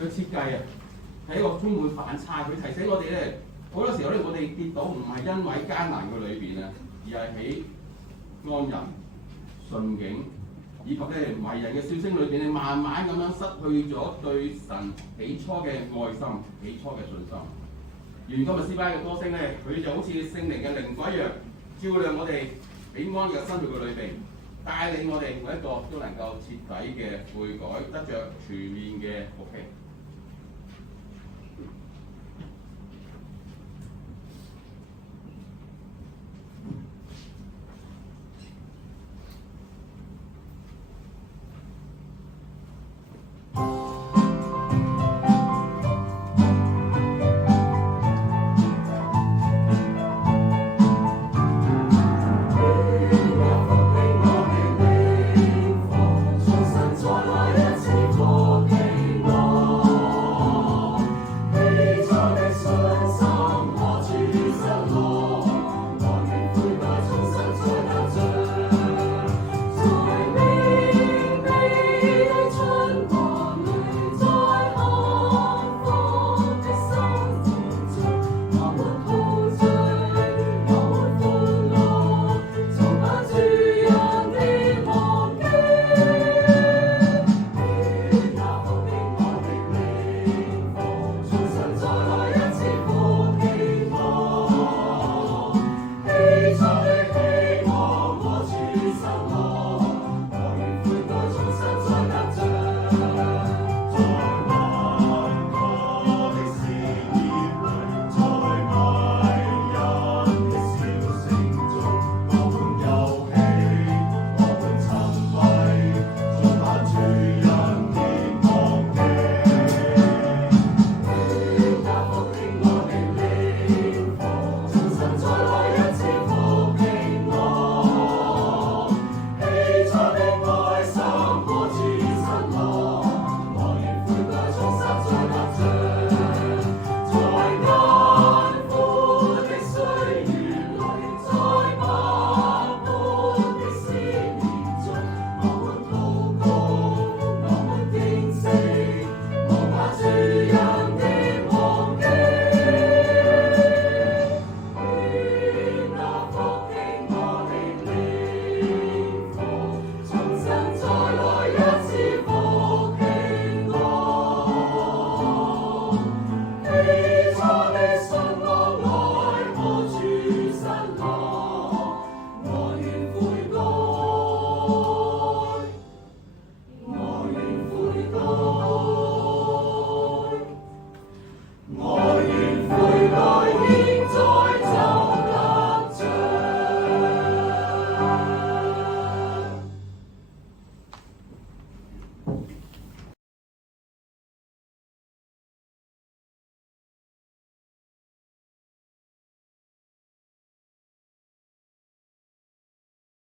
佢嘅設計啊，係一個充滿反差。佢提醒我哋咧，好多時候咧，我哋跌倒唔係因為艱難嘅裏邊啊，而係喺安人順境以及咧迷人嘅笑聲裏邊咧，慢慢咁樣失去咗對神起初嘅愛心、起初嘅信心。原今日詩班嘅歌聲咧，佢就好似聖靈嘅靈火一樣，照亮我哋喺安嘅生活嘅裏邊，帶領我哋每一個都能夠徹底嘅悔改，得着全面嘅復興。